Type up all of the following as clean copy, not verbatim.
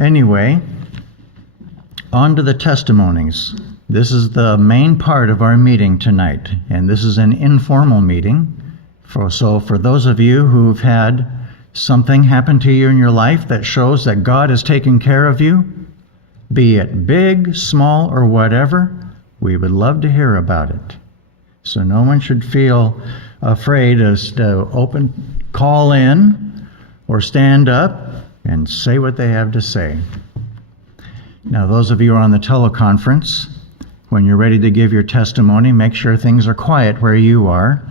Anyway, on to the testimonies. This is the main part of our meeting tonight, and this is an informal meeting. So for those of you who've had something happen to you in your life that shows that God is taking care of you, be it big, small, or whatever, we would love to hear about it. So no one should feel afraid as to call in or stand up and say what they have to say. Now, those of you who are on the teleconference, when you're ready to give your testimony, make sure things are quiet where you are,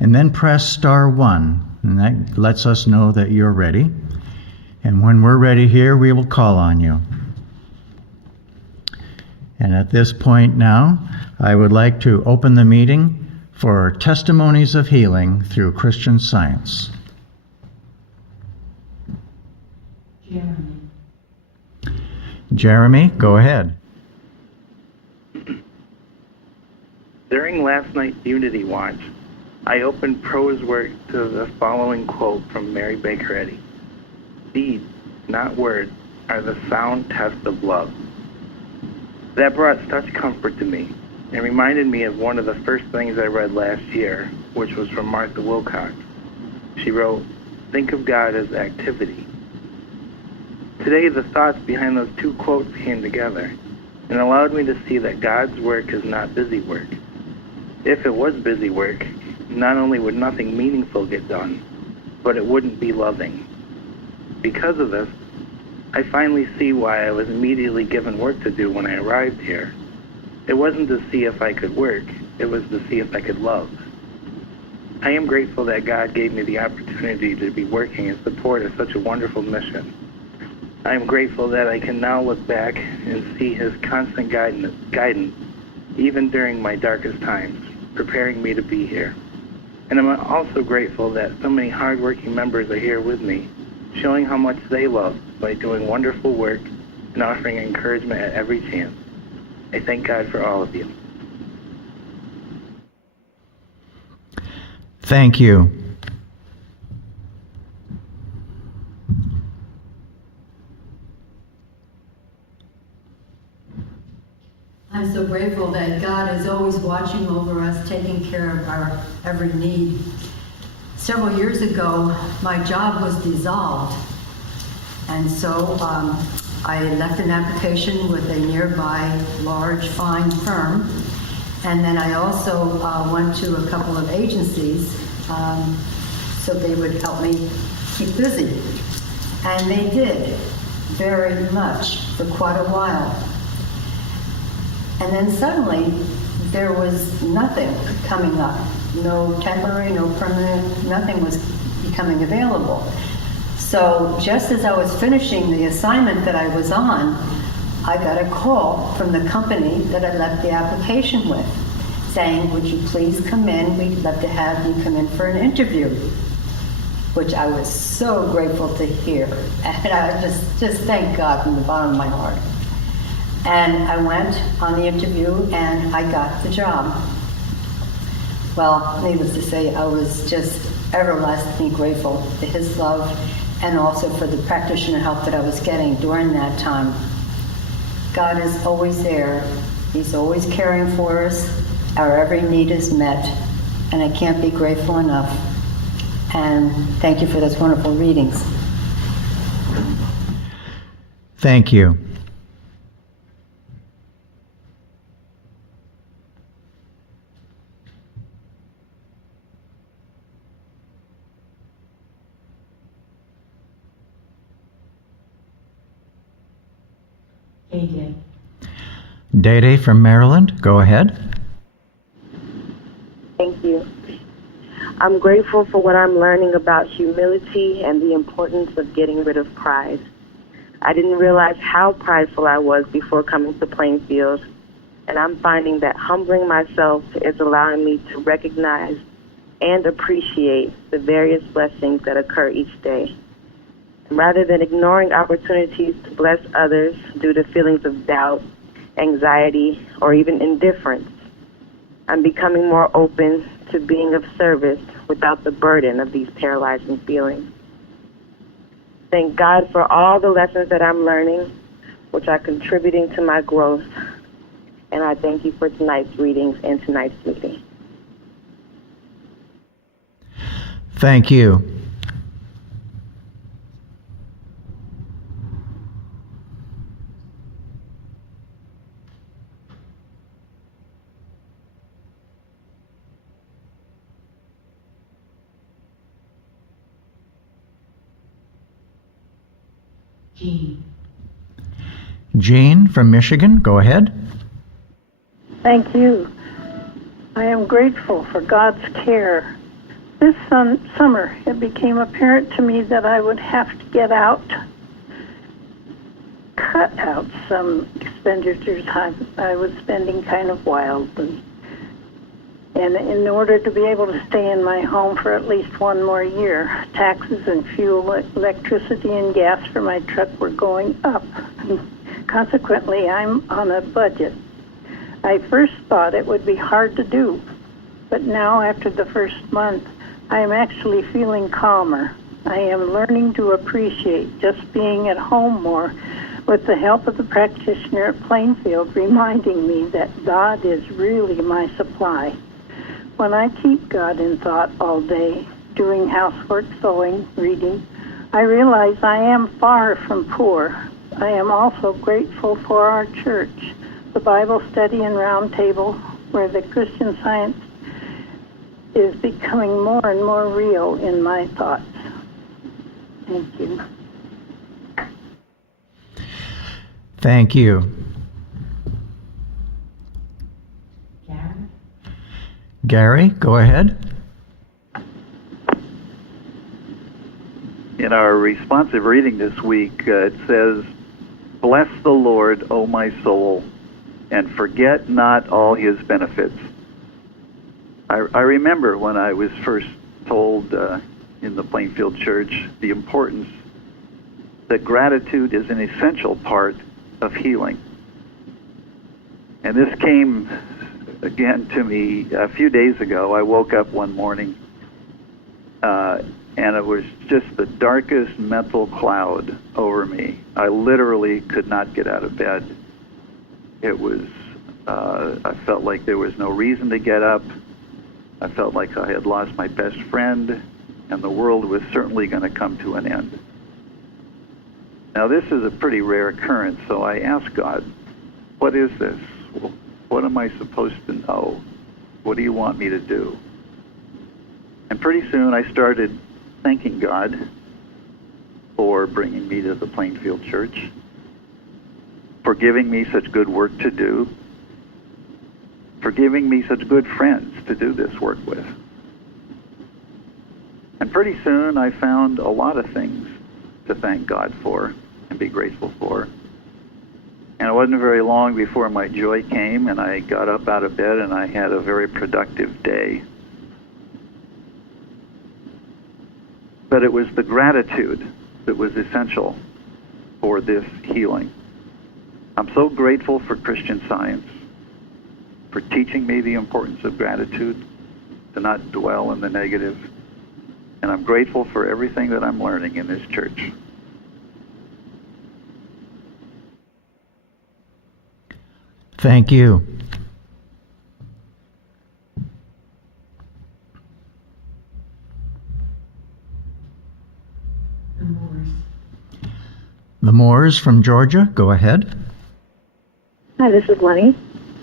and then press *1, and that lets us know that you're ready. And when we're ready here, we will call on you. And at this point now, I would like to open the meeting for Testimonies of Healing through Christian Science. Jeremy, go ahead. During last night's Unity Watch, I opened prose work to the following quote from Mary Baker Eddy. "Deeds, not words, are the sound test of love." That brought such comfort to me and reminded me of one of the first things I read last year, which was from Martha Wilcox. She wrote, "Think of God as activity." Today, the thoughts behind those two quotes came together and allowed me to see that God's work is not busy work. If it was busy work, not only would nothing meaningful get done, but it wouldn't be loving. Because of this, I finally see why I was immediately given work to do when I arrived here. It wasn't to see if I could work, it was to see if I could love. I am grateful that God gave me the opportunity to be working in support of such a wonderful mission. I am grateful that I can now look back and see His constant guidance, even during my darkest times, preparing me to be here. And I'm also grateful that so many hardworking members are here with me, showing how much they love by doing wonderful work and offering encouragement at every chance. I thank God for all of you. Thank you. I'm so grateful that God is always watching over us, taking care of our every need. Several years ago, my job was dissolved, and so I left an application with a nearby large, fine firm, and then I also went to a couple of agencies so they would help me keep busy. And they did, very much, for quite a while. And then suddenly, there was nothing coming up. No temporary, no permanent, nothing was becoming available. So just as I was finishing the assignment that I was on, I got a call from the company that I left the application with, saying, "Would you please come in? We'd love to have you come in for an interview," which I was so grateful to hear. And I just thank God from the bottom of my heart. And I went on the interview and I got the job. Well, needless to say, I was just everlastingly grateful for His love and also for the practitioner help that I was getting during that time. God is always there. He's always caring for us. Our every need is met, and I can't be grateful enough. And thank you for those wonderful readings. Thank you. Dede from Maryland, go ahead. Thank you. I'm grateful for what I'm learning about humility and the importance of getting rid of pride. I didn't realize how prideful I was before coming to Plainfield, and I'm finding that humbling myself is allowing me to recognize and appreciate the various blessings that occur each day. Rather than ignoring opportunities to bless others due to feelings of doubt, anxiety, or even indifference, I'm becoming more open to being of service without the burden of these paralyzing feelings. thank God for all the lessons that I'm learning, which are contributing to my growth. And I thank you for tonight's readings and tonight's meeting. Thank you. Jean from Michigan, go ahead. Thank you. I am grateful for God's care. This summer, it became apparent to me that I would have to cut out some expenditures I was spending kind of wildly. And in order to be able to stay in my home for at least one more year, taxes and fuel, electricity and gas for my truck were going up. Consequently, I'm on a budget. I first thought it would be hard to do, but now after the first month, I am actually feeling calmer. I am learning to appreciate just being at home more with the help of the practitioner at Plainfield, reminding me that God is really my supply. When I keep God in thought all day, doing housework, sewing, reading, I realize I am far from poor. I am also grateful for our church, the Bible study and round table, where the Christian Science is becoming more and more real in my thoughts. Thank you. Thank you. Gary, go ahead. In our responsive reading this week, it says, "Bless the Lord, O my soul, and forget not all his benefits." I remember when I was first told in the Plainfield Church the importance that gratitude is an essential part of healing. And this came again to me a few days ago. I woke up one morning and it was just the darkest mental cloud over me. I literally could not get out of bed. It was, I felt like there was no reason to get up. I felt like I had lost my best friend, and the world was certainly going to come to an end. Now, this is a pretty rare occurrence, so I asked God, what is this? What am I supposed to know? What do you want me to do? And pretty soon I started thanking God for bringing me to the Plainfield Church, for giving me such good work to do, for giving me such good friends to do this work with. And pretty soon I found a lot of things to thank God for and be grateful for. And it wasn't very long before my joy came and I got up out of bed and I had a very productive day. But it was the gratitude that was essential for this healing. I'm so grateful for Christian Science, for teaching me the importance of gratitude, to not dwell in the negative. And I'm grateful for everything that I'm learning in this church. Thank you. The Moores from Georgia, go ahead. Hi, this is Lenny.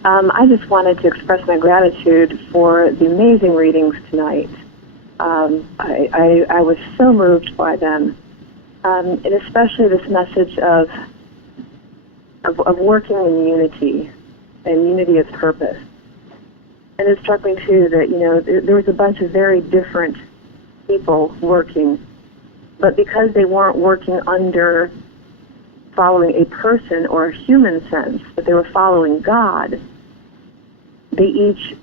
I just wanted to express my gratitude for the amazing readings tonight. I was so moved by them, and especially this message of working in unity and unity of purpose. And it struck me too that there was a bunch of very different people working, but because they weren't working under following a person or a human sense, but they were following God, they each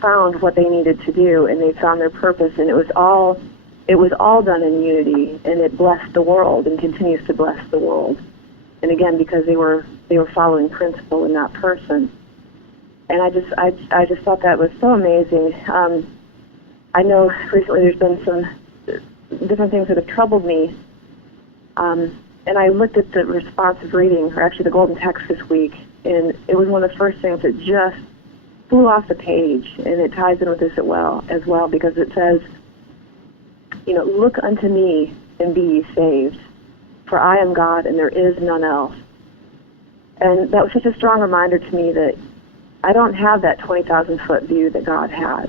found what they needed to do, and they found their purpose, and it was all done in unity, and it blessed the world and continues to bless the world. And again, because they were following principle and not person. And I just thought that was so amazing. I know recently there's been some different things that have troubled me And I looked at the responsive reading, or actually the golden text this week, and it was one of the first things that just flew off the page, and it ties in with this as well, because it says, look unto me and be ye saved, for I am God and there is none else. And that was such a strong reminder to me that I don't have that 20,000-foot view that God has,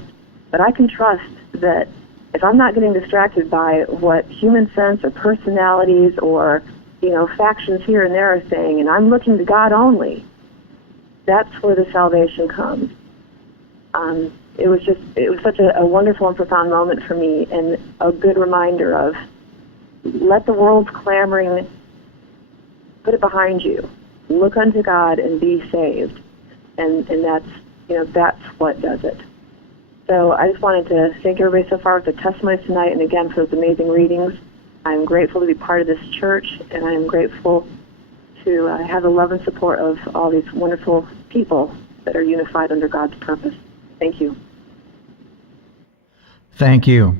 but I can trust that if I'm not getting distracted by what human sense or personalities or factions here and there are saying, and I'm looking to God only, that's where the salvation comes. It was such a wonderful and profound moment for me, and a good reminder of, let the world's clamoring, put it behind you. Look unto God and be saved. And that's what does it. So I just wanted to thank everybody so far with the testimonies tonight, and again for those amazing readings. I'm grateful to be part of this church, and I'm grateful to have the love and support of all these wonderful people that are unified under God's purpose. Thank you. Thank you.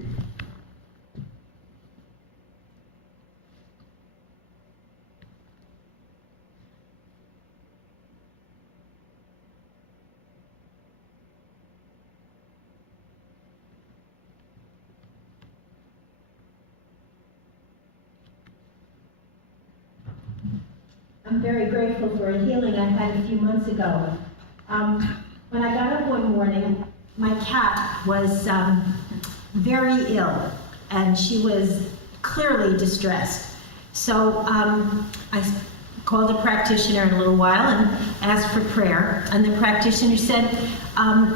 I'm very grateful for a healing I had a few months ago. When I got up one morning, my cat was very ill, and she was clearly distressed. So I called a practitioner in a little while and asked for prayer. And the practitioner said,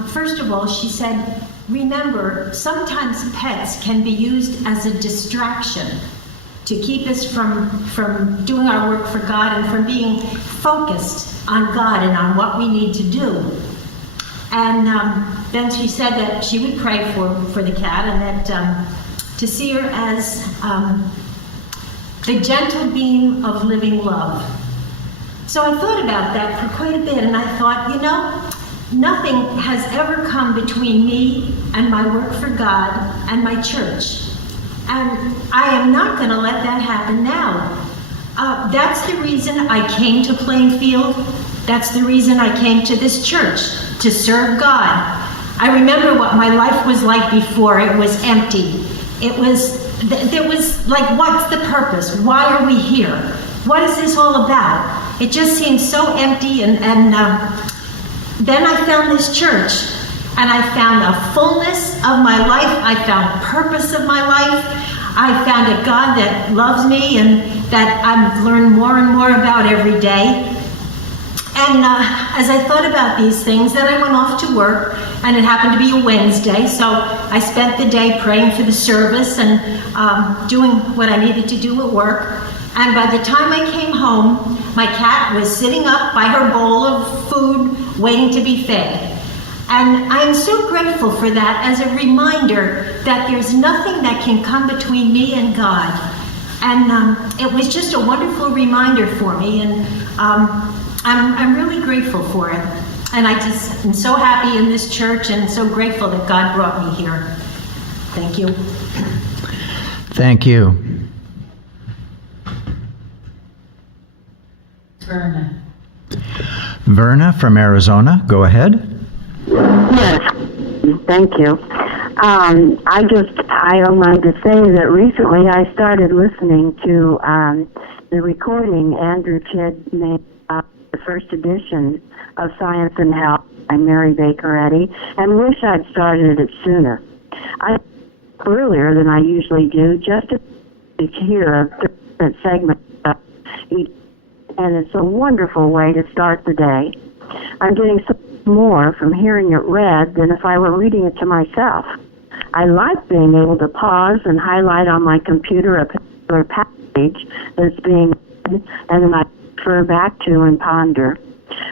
first of all, she said, remember, sometimes pets can be used as a distraction to keep us from doing our work for God and from being focused on God and on what we need to do. And then she said that she would pray for the cat, and that to see her as the gentle beam of living love. So I thought about that for quite a bit, and I thought, nothing has ever come between me and my work for God and my church. And I am not going to let that happen now. That's the reason I came to Plainfield. That's the reason I came to this church, to serve God. I remember what my life was like before. It was empty. There was like, what's the purpose? Why are we here? What is this all about? It just seemed so empty, and then I found this church. And I found a fullness of my life. I found purpose of my life. I found a God that loves me and that I've learned more and more about every day. And as I thought about these things, then I went off to work, and it happened to be a Wednesday, so I spent the day praying for the service and doing what I needed to do at work. And by the time I came home, my cat was sitting up by her bowl of food, waiting to be fed. And I'm so grateful for that as a reminder that there's nothing that can come between me and God. And it was just a wonderful reminder for me, and I'm really grateful for it. And I just am so happy in this church and so grateful that God brought me here. Thank you. Thank you. Verna from Arizona, go ahead. Yes, thank you. I wanted to say that recently I started listening to the recording Andrew Kidd made the first edition of Science and Health by Mary Baker Eddy, and wish I'd started it sooner. I earlier than I usually do, just to hear a different segment of each, and it's a wonderful way to start the day. I'm getting so more from hearing it read than if I were reading it to myself. I like being able to pause and highlight on my computer a particular passage that's being read, and then I refer back to and ponder.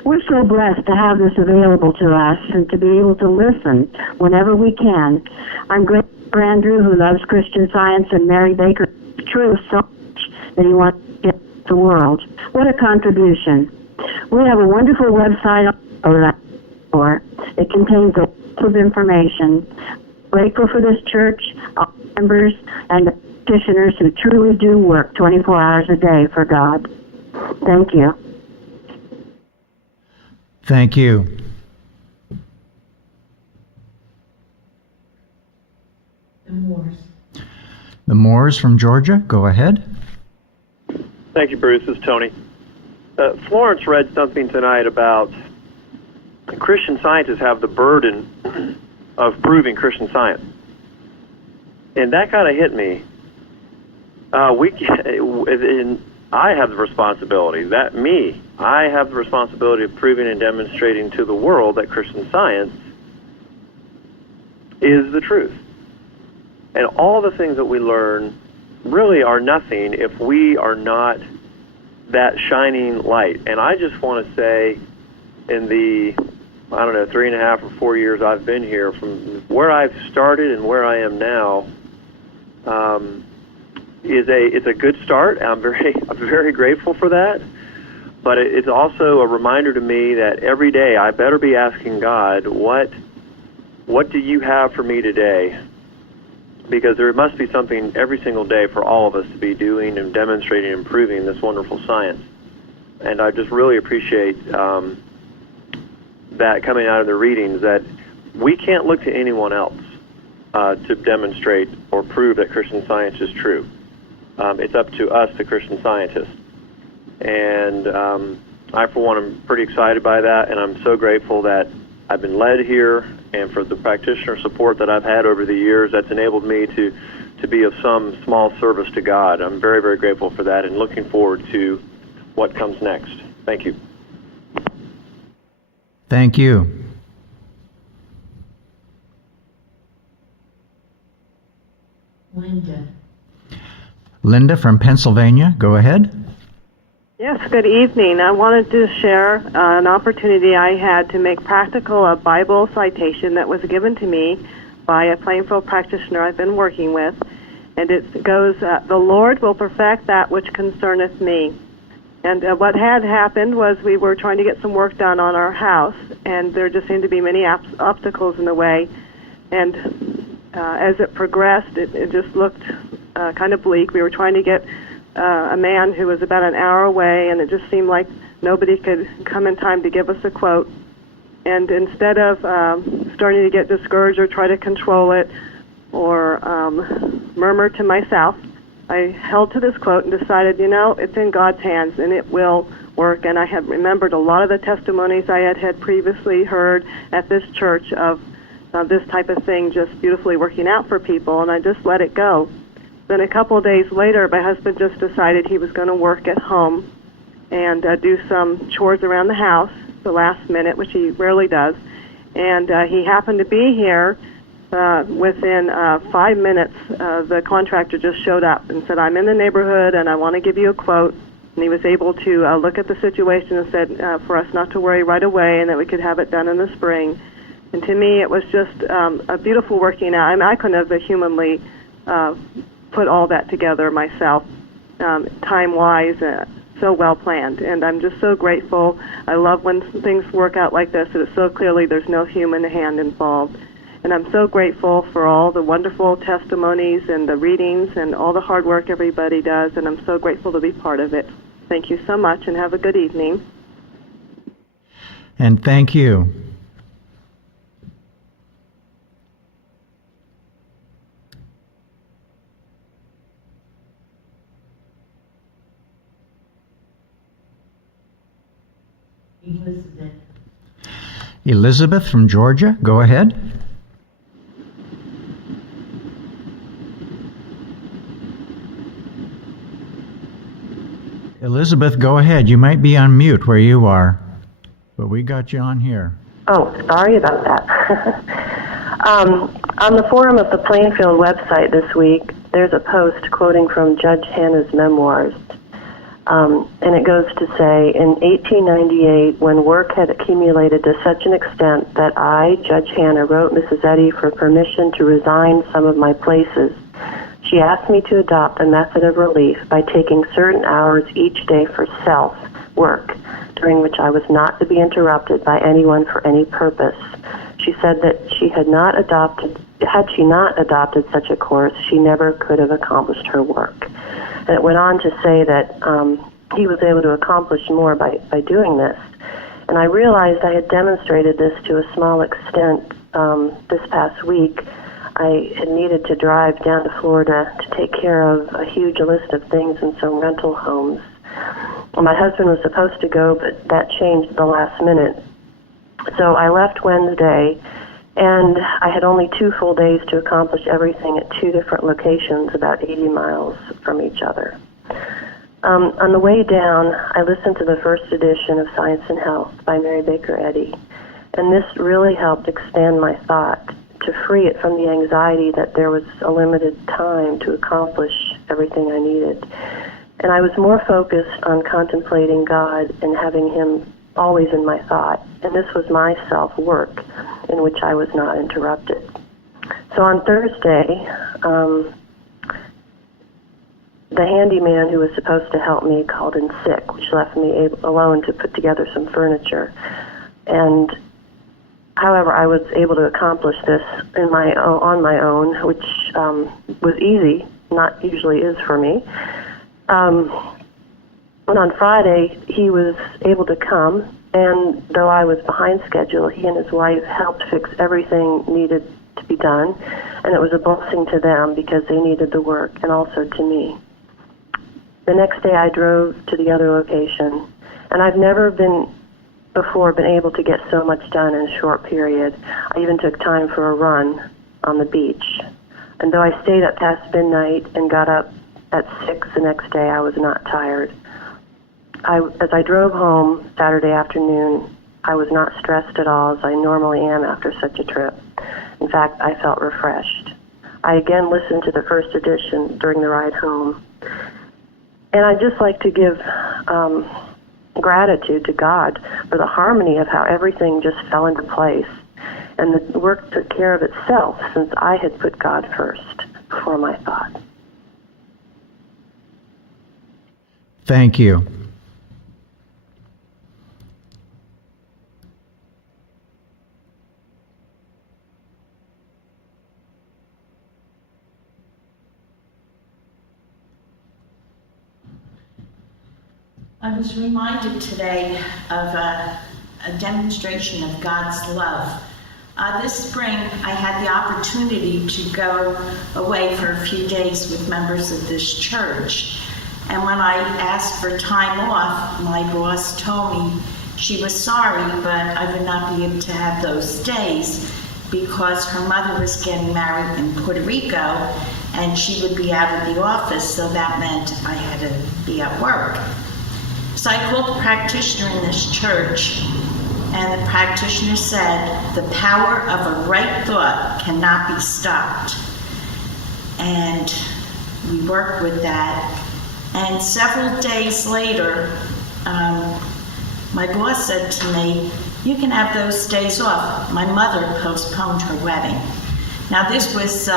We're so blessed to have this available to us and to be able to listen whenever we can. I'm grateful for Andrew, who loves Christian Science, and Mary Baker truth so much that he wants to get to the world. What a contribution. We have a wonderful website for. It contains a lot of information. Grateful for this church, all members, and practitioners who truly do work 24 hours a day for God. Thank you. Thank you. The Moores from Georgia, go ahead. Thank you, Bruce. This is Tony. Florence read something tonight about Christian scientists have the burden of proving Christian science. And that kind of hit me. I have the responsibility, I have the responsibility of proving and demonstrating to the world that Christian science is the truth. And all the things that we learn really are nothing if we are not that shining light. And I just want to say, in the, 3.5 or 4 years I've been here, from where I've started and where I am now, it's a good start. I'm very grateful for that. But it's also a reminder to me that every day I better be asking God, what do you have for me today? Because there must be something every single day for all of us to be doing and demonstrating and proving this wonderful science. And I just really appreciate that coming out of the readings, that we can't look to anyone else to demonstrate or prove that Christian science is true. It's up to us, the Christian scientists. And I, for one, am pretty excited by that, and I'm so grateful that I've been led here, and for the practitioner support that I've had over the years that's enabled me to be of some small service to God. I'm very, very grateful for that and looking forward to what comes next. Thank you. Thank you. Linda from Pennsylvania, go ahead. Yes, good evening. I wanted to share an opportunity I had to make practical a Bible citation that was given to me by a Plainfield practitioner I've been working with. And it goes, "The Lord will perfect that which concerneth me." And what had happened was we were trying to get some work done on our house, and there just seemed to be many obstacles in the way. And as it progressed, it just looked kind of bleak. We were trying to get a man who was about an hour away, and it just seemed like nobody could come in time to give us a quote. And instead of starting to get discouraged or try to control it or murmur to myself, I held to this quote and decided, it's in God's hands and it will work. And I had remembered a lot of the testimonies I had previously heard at this church of this type of thing just beautifully working out for people, and I just let it go. Then a couple of days later, my husband just decided he was going to work at home and do some chores around the house the last minute, which he rarely does. And he happened to be here. Within 5 minutes, the contractor just showed up and said, "I'm in the neighborhood and I want to give you a quote." And he was able to look at the situation and said for us not to worry right away and that we could have it done in the spring. And to me, it was just a beautiful working out. I mean, I couldn't have humanly put all that together myself, time-wise, so well planned. And I'm just so grateful. I love when things work out like this, that it's so clearly there's no human hand involved. And I'm so grateful for all the wonderful testimonies and the readings and all the hard work everybody does, and I'm so grateful to be part of it. Thank you so much, and have a good evening. And thank you. Elizabeth from Georgia, go ahead. Elizabeth, go ahead. You might be on mute where you are, but we got you on here. Oh, sorry about that. On the forum of the Plainfield website this week, there's a post quoting from Judge Hanna's memoirs. And it goes to say, in 1898, when work had accumulated to such an extent that I, Judge Hanna, wrote Mrs. Eddy for permission to resign some of my places, she asked me to adopt a method of relief by taking certain hours each day for self-work, during which I was not to be interrupted by anyone for any purpose. She said that she had not adopted had she not adopted such a course, she never could have accomplished her work. And it went on to say that he was able to accomplish more by doing this. And I realized I had demonstrated this to a small extent this past week. I had needed to drive down to Florida to take care of a huge list of things in some rental homes. Well, my husband was supposed to go, but that changed at the last minute. So I left Wednesday, and I had only 2 full days to accomplish everything at 2 different locations about 80 miles from each other. On the way down, I listened to the first edition of Science and Health by Mary Baker Eddy, and this really helped expand my thought to free it from the anxiety that there was a limited time to accomplish everything I needed. And I was more focused on contemplating God and having Him always in my thought, and this was my self-work in which I was not interrupted. So on Thursday, the handyman who was supposed to help me called in sick, which left me alone to put together some furniture. And however, I was able to accomplish this on my own, which was easy, not usually is for me. And on Friday, he was able to come, and though I was behind schedule, he and his wife helped fix everything needed to be done, and it was a blessing to them because they needed the work, and also to me. The next day, I drove to the other location, and I've never before been able to get so much done in a short period. I even took time for a run on the beach. And though I stayed up past midnight and got up at 6 the next day, I was not tired. As I drove home Saturday afternoon, I was not stressed at all, as I normally am after such a trip. In fact, I felt refreshed. I again listened to the first edition during the ride home. And I'd just like to give gratitude to God for the harmony of how everything just fell into place. And the work took care of itself since I had put God first before my thought. Thank you. I was reminded today of a demonstration of God's love. This spring, I had the opportunity to go away for a few days with members of this church. And when I asked for time off, my boss told me she was sorry, but I would not be able to have those days because her mother was getting married in Puerto Rico and she would be out of the office, so that meant I had to be at work. So I called the practitioner in this church, and the practitioner said, the power of a right thought cannot be stopped. And we worked with that. And several days later, my boss said to me, you can have those days off. My mother postponed her wedding. Now this was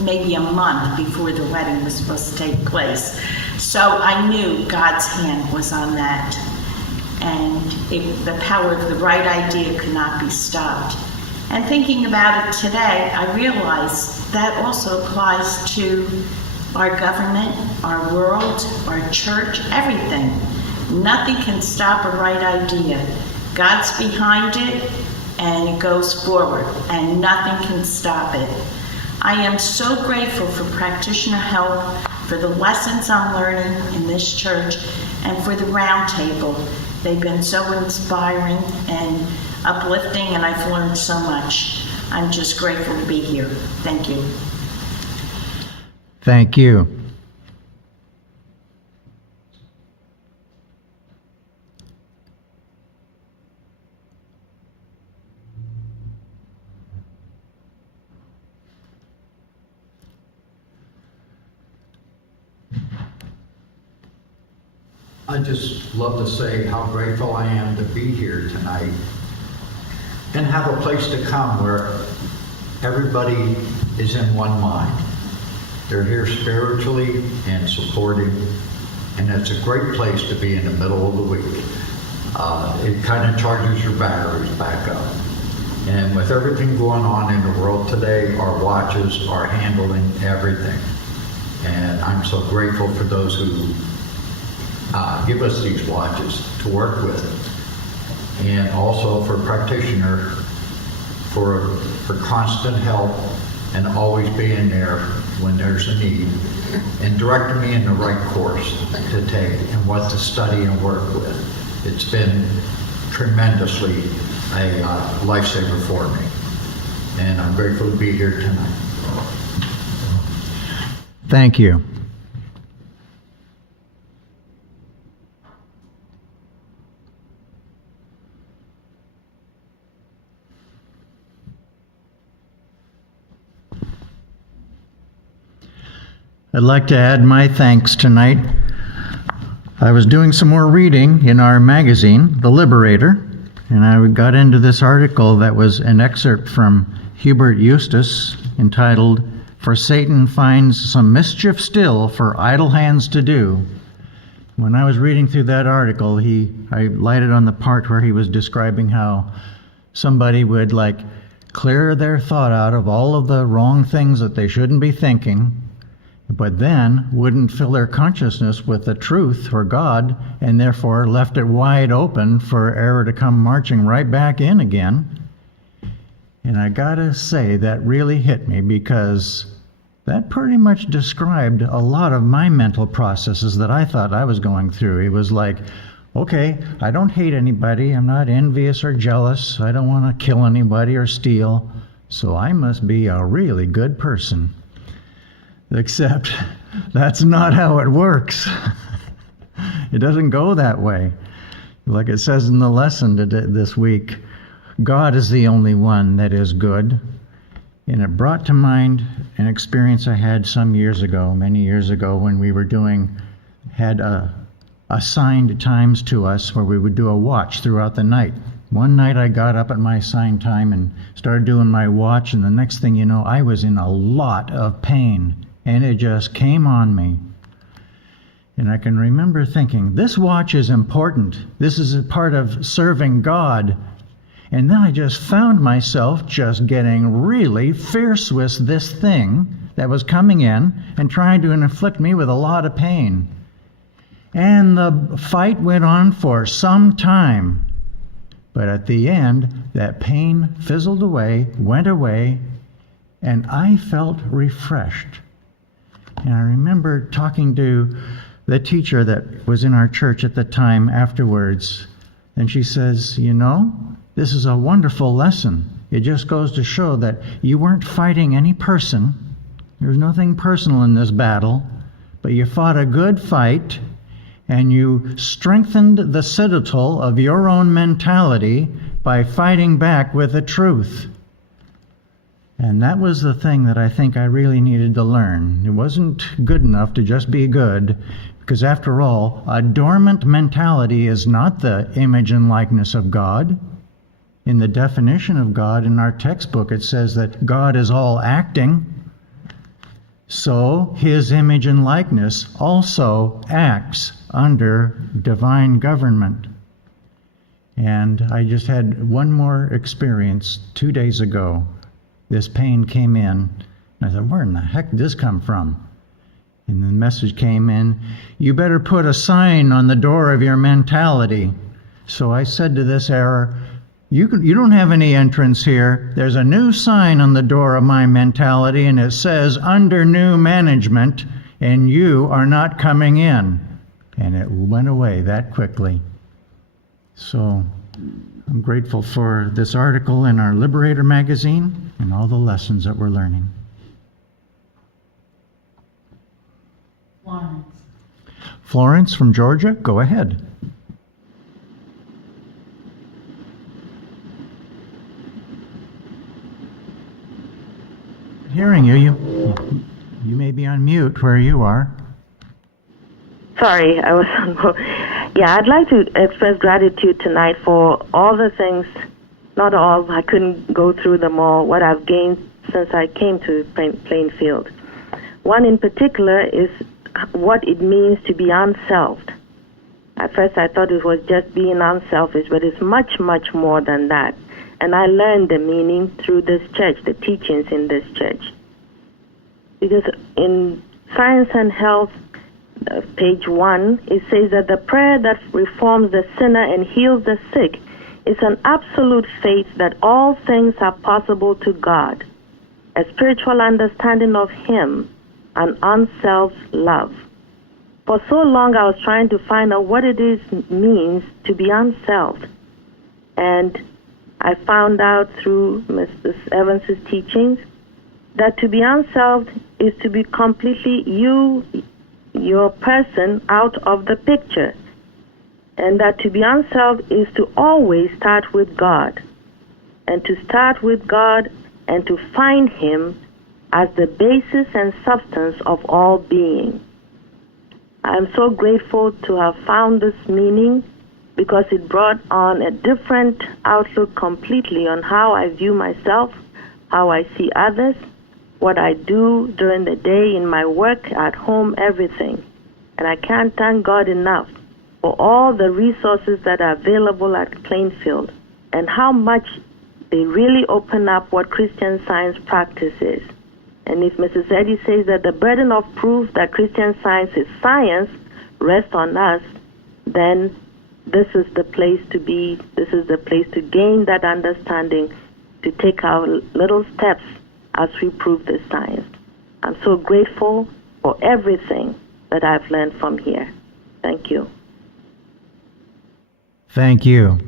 maybe a month before the wedding was supposed to take place. So I knew God's hand was on that. And the power of the right idea could not be stopped. And thinking about it today, I realize that also applies to our government, our world, our church, everything. Nothing can stop a right idea. God's behind it, and it goes forward, and nothing can stop it. I am so grateful for practitioner help, for the lessons I'm learning in this church, and for the roundtable. They've been so inspiring and uplifting, and I've learned so much. I'm just grateful to be here. Thank you. Thank you. I just love to say how grateful I am to be here tonight and have a place to come where everybody is in one mind. They're here spiritually and supporting, and it's a great place to be in the middle of the week. It kind of charges your batteries back up. And with everything going on in the world today, our watches are handling everything. And I'm so grateful for those who give us these watches to work with. And also for practitioner for constant help and always being there when there's a need and directing me in the right course to take and what to study and work with. It's been tremendously a lifesaver for me. And I'm grateful to be here tonight. Thank you. I'd like to add my thanks tonight. I was doing some more reading in our magazine, The Liberator, and I got into this article that was an excerpt from Hubert Eustace entitled, "For Satan Finds Some Mischief Still for Idle Hands to Do." When I was reading through that article, I lighted on the part where he was describing how somebody would clear their thought out of all of the wrong things that they shouldn't be thinking, but then wouldn't fill their consciousness with the truth or God, and therefore left it wide open for error to come marching right back in again. And I gotta say, that really hit me, because that pretty much described a lot of my mental processes that I thought I was going through. It was like, okay, I don't hate anybody, I'm not envious or jealous, I don't want to kill anybody or steal, so I must be a really good person. Except that's not how it works. It doesn't go that way. Like it says in the lesson this week, God is the only one that is good. And it brought to mind an experience I had some years ago, many years ago, when we were had assigned times to us where we would do a watch throughout the night. One night I got up at my assigned time and started doing my watch, and the next thing you know, I was in a lot of pain. And it just came on me. And I can remember thinking, this watch is important. This is a part of serving God. And then I just found myself just getting really fierce with this thing that was coming in and trying to inflict me with a lot of pain. And the fight went on for some time. But at the end, that pain fizzled away, went away, and I felt refreshed. And I remember talking to the teacher that was in our church at the time afterwards, and she says, this is a wonderful lesson. It just goes to show that you weren't fighting any person. There's nothing personal in this battle, but you fought a good fight, and you strengthened the citadel of your own mentality by fighting back with the truth. And that was the thing that I think I really needed to learn. It wasn't good enough to just be good, because after all, a dormant mentality is not the image and likeness of God. In the definition of God in our textbook, it says that God is all acting. So his image and likeness also acts under divine government. And I just had one more experience 2 days ago. This pain came in, and I thought, where in the heck did this come from? And the message came in, you better put a sign on the door of your mentality. So I said to this error, you don't have any entrance here. There's a new sign on the door of my mentality, and it says, under new management, and you are not coming in. And it went away that quickly. So I'm grateful for this article in our Liberator magazine and all the lessons that we're learning. Florence from Georgia, go ahead. Hearing you. You may be on mute where you are. Sorry, I was on. Yeah, I'd like to express gratitude tonight for all the things, not all, I couldn't go through them all, what I've gained since I came to Plainfield. One in particular is what it means to be unselfed. At first I thought it was just being unselfish, but it's much, much more than that. And I learned the meaning through this church, the teachings in this church. Because in Science and Health, page 1, it says that the prayer that reforms the sinner and heals the sick is an absolute faith that all things are possible to God, a spiritual understanding of Him, and unself love. For so long I was trying to find out what it means to be unselfed. And I found out through Mrs. Evans's teachings that to be unselfed is to be completely your person out of the picture. And that to be unselfed is to always start with God. And to start with God and to find Him as the basis and substance of all being. I am so grateful to have found this meaning because it brought on a different outlook completely on how I view myself, how I see others, what I do during the day, in my work, at home, everything. And I can't thank God enough for all the resources that are available at Plainfield and how much they really open up what Christian Science practice is. And if Mrs. Eddy says that the burden of proof that Christian Science is science rests on us, then this is the place to be, this is the place to gain that understanding, to take our little steps as we prove this science. I'm so grateful for everything that I've learned from here. Thank you. Thank you.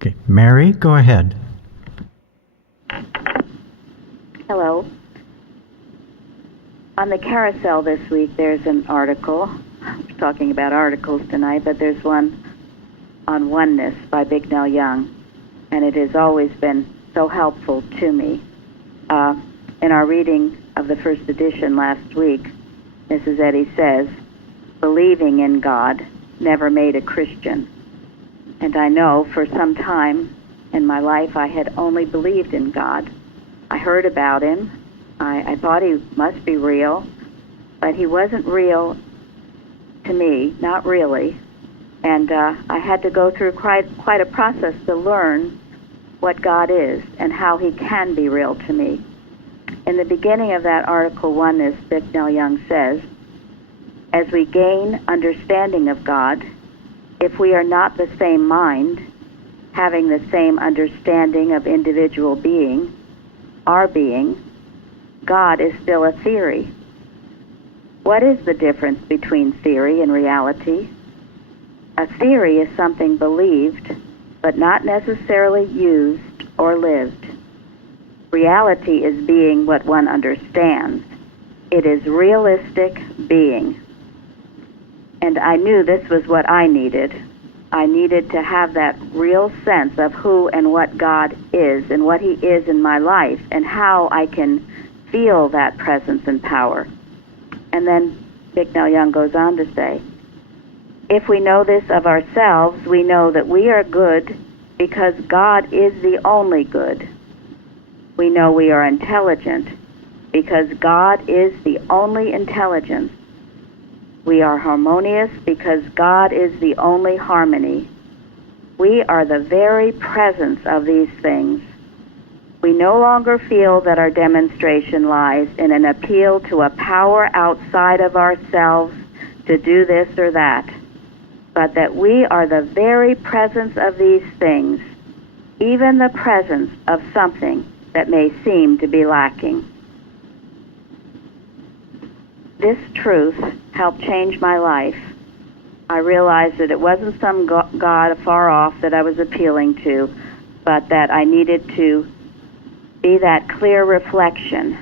Okay, Mary, go ahead. Hello. On the carousel this week, there's an article. We're talking about articles tonight, but there's one on oneness by Bignell Young, and it has always been so helpful to me. In our reading of the first edition last week, Mrs. Eddy says, believing in God never made a Christian. And I know for some time in my life I had only believed in God. I heard about Him. I thought He must be real, but He wasn't real to me, not really. And I had to go through quite a process to learn what God is and how He can be real to me. In the beginning of that article, Oneness, Bignell Young says, as we gain understanding of God, if we are not the same mind, having the same understanding of individual being, our being, God is still a theory. What is the difference between theory and reality? A theory is something believed, but not necessarily used or lived. Reality is being what one understands. It is realistic being. And I knew this was what I needed. I needed to have that real sense of who and what God is and what He is in my life and how I can feel that presence and power. And then Bignell Young goes on to say, if we know this of ourselves, we know that we are good because God is the only good. We know we are intelligent because God is the only intelligence. We are harmonious because God is the only harmony. We are the very presence of these things. We no longer feel that our demonstration lies in an appeal to a power outside of ourselves to do this or that, but that we are the very presence of these things, even the presence of something that may seem to be lacking. This truth helped change my life. I realized that it wasn't some God afar off that I was appealing to, but that I needed to be that clear reflection,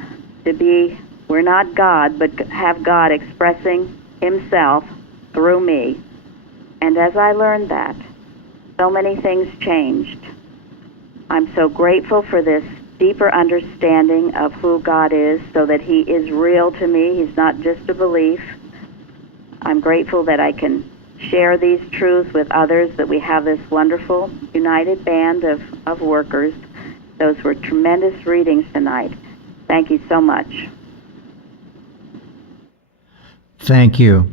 we're not God, but have God expressing himself through me. And as I learned that, so many things changed. I'm so grateful for this deeper understanding of who God is, so that he is real to me. He's not just a belief. I'm grateful that I can share these truths with others, that we have this wonderful united band of workers. Those were tremendous readings tonight. Thank you so much. Thank you.